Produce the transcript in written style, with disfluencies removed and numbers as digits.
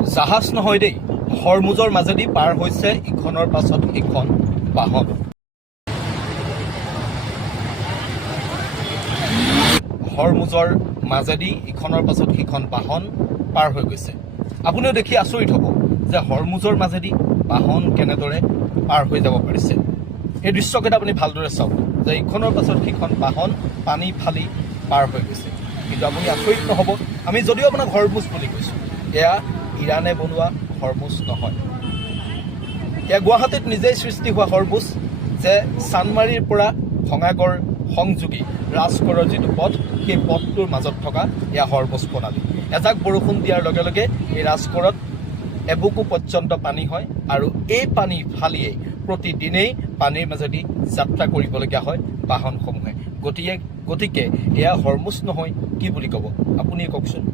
জাহাজ নহয় দেই, হৰমুজৰ মাজেদি পাৰ হৈছে ইখনৰ পাছত ইখন বাহন। হৰমুজৰ মাজেদি ইখনৰ পাছত সিখন বাহন পাৰ হৈ গৈছে। আপুনিও দেখি আচৰিত হ'ব যে হৰমুজৰ মাজেদি বাহন কেনেদৰে পাৰ হৈ যাব পাৰিছে। এই দৃশ্যকেইটা আপুনি ভালদৰে চাওক যে ইখনৰ পাছত সিখন বাহন পানী ফালি পাৰ হৈ গৈছে। কিন্তু আপুনি আচৰিত নহ'ব, আমি যদিও আপোনাক হৰমুজ বুলি কৈছোঁ, এয়া ইৰাণে বনোৱা হৰমুজ নহয়। এয়া গুৱাহাটীত নিজেই সৃষ্টি হোৱা হৰমুজ, যে চানমাৰীৰ পৰা ভঙাগড় সংযোগী ৰাজগড়ৰ যিটো পথ, সেই পথটোৰ মাজত থকা এয়া হৰমুজ প্ৰণালী। এজাক বৰষুণ দিয়াৰ লগে লগে এই ৰাজগড়ত এবুকু পৰ্যন্ত পানী হয়, আৰু এই পানী ফালিয়েই প্ৰতিদিনেই পানীৰ মাজেদি যাত্ৰা কৰিবলগীয়া হয় বাহনসমূহে। গতিকে এয়া হৰমুজ নহয় কি বুলি ক'ব, আপুনি কওকচোন।